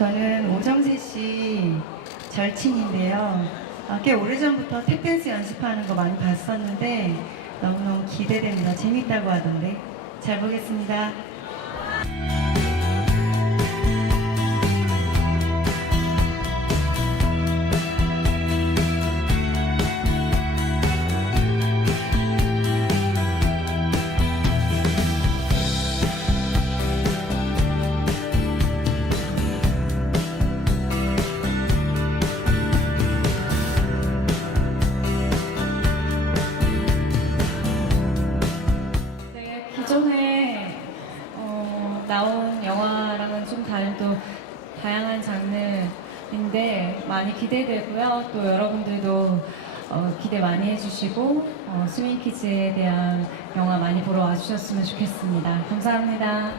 저는 오정세 씨 절친인데요. 아, 꽤 오래전부터 탭댄스 연습하는 거 많이 봤었는데 너무너무 기대됩니다. 재밌다고 하던데. 잘 보겠습니다. 나온 영화랑은 좀 다른 또 다양한 장르인데 많이 기대되고요. 또 여러분들도 어, 기대 많이 해주시고 어, 스윙키즈에 대한 영화 많이 보러 와주셨으면 좋겠습니다. 감사합니다.